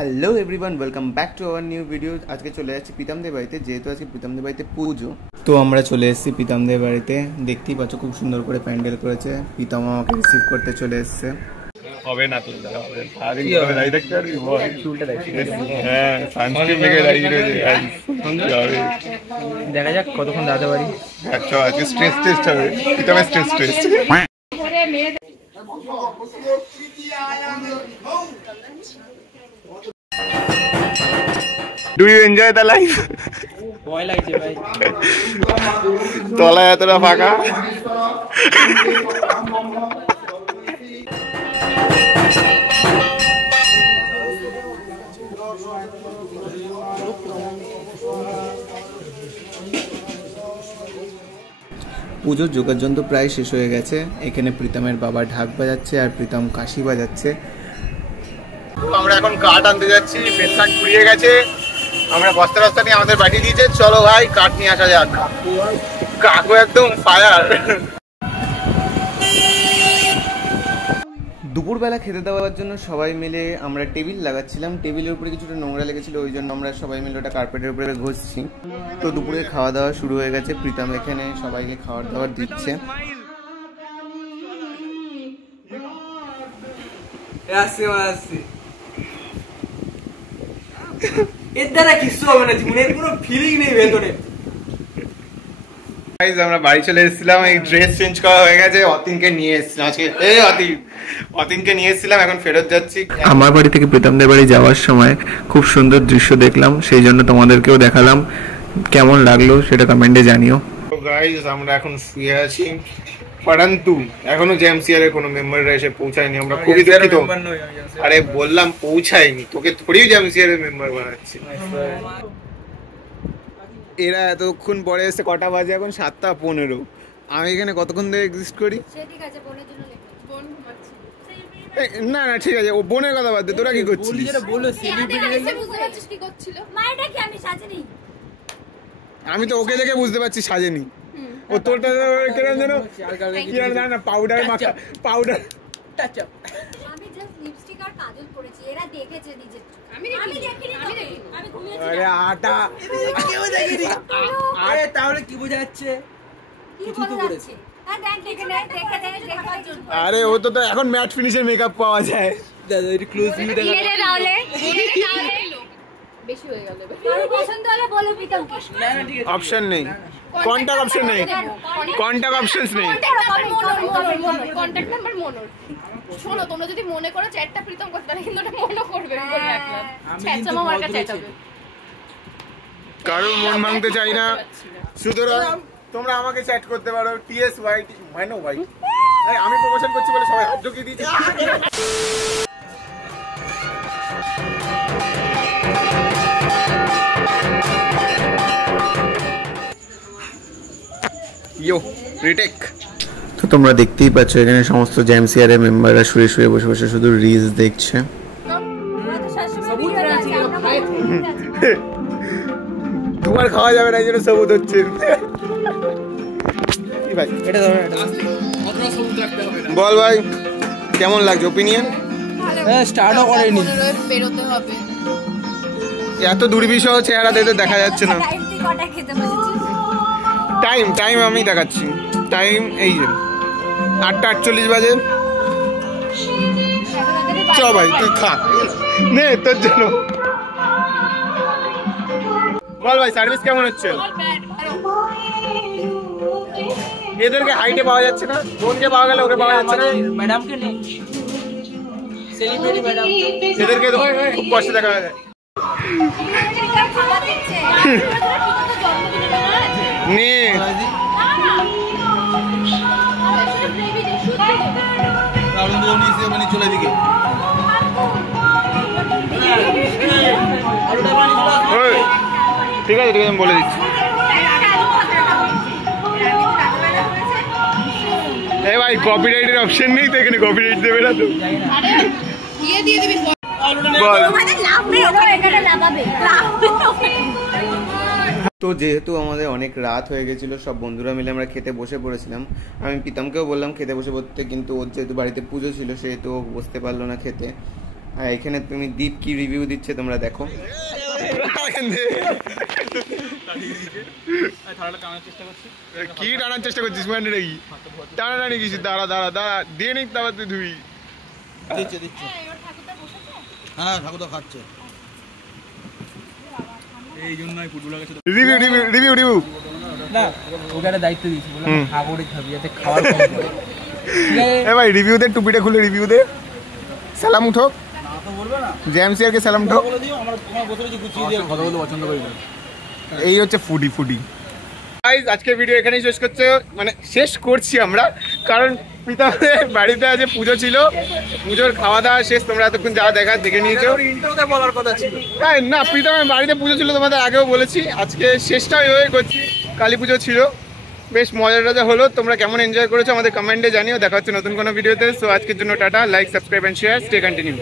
Hello everyone, welcome back to our new video. আজকে চলে যাচ্ছি প্রীতমদের বাড়িতে, যেহেতু আজকে প্রীতমদের বাড়িতে পুজো। তো আমরা চলে এসেছি প্রীতমদের বাড়িতে। দেখতেই পাচ্ছ খুব সুন্দর করে প্যান্ডেল করেছে। প্রীতম আমাকে রিসিভ করতে চলে এসছে। হবে না তো দেখা যাক কতক্ষণ দাদা বাড়ি। আচ্ছা আজকে স্ট্রেস টেস্ট হবে, প্রীতমের stress test. Do you enjoy the life? ভয় লাগছে ভাই, তলায় এতটা ফাঁকা। পুজোর যোগাযন্ত্র প্রায় শেষ হয়ে গেছে। এখানে প্রীতমের বাবা ঢাক বাজাচ্ছে আর প্রীতম কাশি বাজাচ্ছে। আমরা এখন কাঠ আনতে যাচ্ছি, পেট্রাক ফুরিয়ে গেছে। আমরা বস্তা বস্তা নিয়ে আমাদের বাড়ি দিয়েছে। চলো ভাই কাঠ নিয়ে আসা যাক। কাকু একদম ফায়ার। দুপুরবেলা খেতে দেওয়ার জন্য সবাই মিলে আমরা টেবিল লাগাচ্ছিলাম। টেবিলের উপরে কিছুটা নোংরা লেগেছিল, ওই জন্য আমরা সবাই মিলে ওটা কার্পেটের উপরে ঘষছি। তো দুপুরে খাওয়া দাওয়া শুরু হয়ে গেছে। প্রীতম এখানে সবাইকে খাবার দাবার দিচ্ছে। এর দ্বারা কিছু হবে না, জীবনের কোনো ফিলিং নেই ভেতরে। আমরা বাড়ি চলে এসেছিলাম, এই ড্রেস চেঞ্জ করা হয়ে গেছে। অতীনকে নিয়ে এসেছিলাম আজকে। অতীনকে নিয়ে এসেছিলাম, এখন ফেরত যাচ্ছি। আমার বাড়ি থেকে প্রীতমদের বাড়ি যাওয়ার সময় খুব সুন্দর দৃশ্য দেখলাম, সেই জন্য তোমাদেরকেও দেখালাম। কেমন লাগলো সেটা কমেন্টে জানিও। তো গাইস আমরা এখন শুয়ে আছি, পরন্তু এখনো জেএমসিআর এর কোনো মেম্বাররা এসে পৌঁছায়নি। আমরা খুবই দুঃখিত। আরে বললাম পৌঁছায়নি, তোকে থোড়ি জেএমসিআর এর মেম্বার বানাচ্ছি। এরা এতক্ষণ পরে এসে, কটা বাজে এখন? 7:15। আমি এখানে কতক্ষণ ধরে এক্সিস্ট করি? না না ঠিক আছে, ও বোনের কথা বাদ দে। তোরা কি করছিস? আমি তো ওকে দেখে বুঝতে পারছি সাজেনি। ও তোরটা কেন যেন না পাউডার মাখা, পাউডার আটা। আরে তাহলে কি বোঝা যাচ্ছে? কিছু তো করেছে। আরে ও তো এখন ম্যাট ফিনিশের মেকআপ পাওয়া যায়। দাদা একটু ক্লোজ ভিউ দেখা তাহলে বেশি হয়ে গেল। আর পছন্দ হলে বলো প্রীতমকে। না না ঠিক আছে, অপশন নেই, কন্টাক্ট অপশন নেই, কন্টাক্ট অপশনস নেই। কন্টাক্ট নাম্বার মনোর। শোনো, তোমরা যদি মনে করো চ্যাটটা প্রীতম করতে পারে, কিন্তু ওটা মনে করবে না। বলে রাখলাম চ্যাটটা আমার কাছে চ্যাট হবে। কারণ মন ভাঙতে চাই না, সুতরাং তোমরা আমাকে চ্যাট করতে পারো। টিএস ওয়াই মাইনো ওয়াই। আমি প্রমোশন করছি বলে সবাই হাত ঢুকিয়ে দিয়েছে। Yo retake. তো তোমরা দেখতেই পাচ্ছ এখানে সমস্ত জেএমসিআর এর মেম্বাররা শুয়ে শুয়ে বসে বসে শুধু রিলস দেখছে। তোমার খাওয়া যাবে না, এই জন্য সবুজ হচ্ছে। ভাই এটা বল ভাই, কেমন লাগছে? ওপিনিয়ন? স্টার্টও করেনি, বেরোতে হবে। এত দুর্বিষহ চেহারা দেখতে দেখা যাচ্ছে না। টাইম আমি দেখাচ্ছি। টাইম এই যে 8:48 বাজে। চ ভাই তুই খা, নে তোর জন্য। বল ভাই সার্ভিস কেমন হচ্ছে? এদেরকে হাইটে পাওয়া যাচ্ছে না, বোনকে পাওয়া গেলে ওকে পাওয়া যাচ্ছে না। ম্যাডামকে নেই, সেলিব্রিটি ম্যাডাম। এদেরকে খুব কষ্ট দেখা যায়। নে চলে দিকে ঠিক আছে ঠিক আছে, আমি বলে দিচ্ছি। এ ভাই কপিরাইটের অপশন নেই তো এখানে, কপিরাইট দেবে না তো। তো যেহেতু আমাদের অনেক রাত হয়ে গেছিলো, সব বন্ধুরা মিলে আমরা খেতে বসে পড়েছিলাম। আমি প্রীতমকেও বললাম খেতে বসে পড়তে, কিন্তু ওর যেহেতু বাড়িতে পুজো ছিল সেহেতু ও বসতে পারলো না খেতে। আর এখানে তুমি দীপ কি রিভিউ দিচ্ছে তোমরা দেখো। কি টানার চেষ্টা করছিস মানে নাকি টানাটানি কিছু দাঁড়া দাঁড়া দাঁড়া দিয়ে নিক তারপর তুই ধুই। হ্যাঁ ঠাকুর তো খাচ্ছে এই জন্যই ফুটবলের কাছে রিভিউ রিভিউ রিভিউ রিভিউ না ওকে একটা দায়িত্ব দিয়েছি বললাম খাবারই খাবি যাতে খাবার কম করে এ ভাই রিভিউ দে টুপিটা খুলে রিভিউ দে সালাম উঠো না তো বলবে না জেমসিয়ারকে সালাম উঠো বলে দিও আমরা তোমার বসে রয়েছি গুছিয়ে দিও কথা বলতে পছন্দ করি না এই হচ্ছে ফুডি ফুডি গাইস আজকের ভিডিও এখানেই শেষ করছে মানে শেষ করছি আমরা কারণ প্রীতমের বাড়িতে আজ পুজো ছিল পুজোর খাওয়া দাওয়া শেষ তোমরা এতক্ষণ যা দেখা দেখে নিয়েছো ইন্ট্রোতে বলার কথা ছিল তাই না প্রীতমের বাড়িতে পুজো ছিল তোমাদের আগেও বলেছি আজকে শেষটা ওইভাবে করছি কালী পুজো ছিল বেশ মজা টজা হলো তোমরা কেমন এনজয় করেছো আমাদের কমেন্টে জানিও দেখা হচ্ছে নতুন কোনো ভিডিওতে সো আজকের জন্য tata like subscribe and share stay continue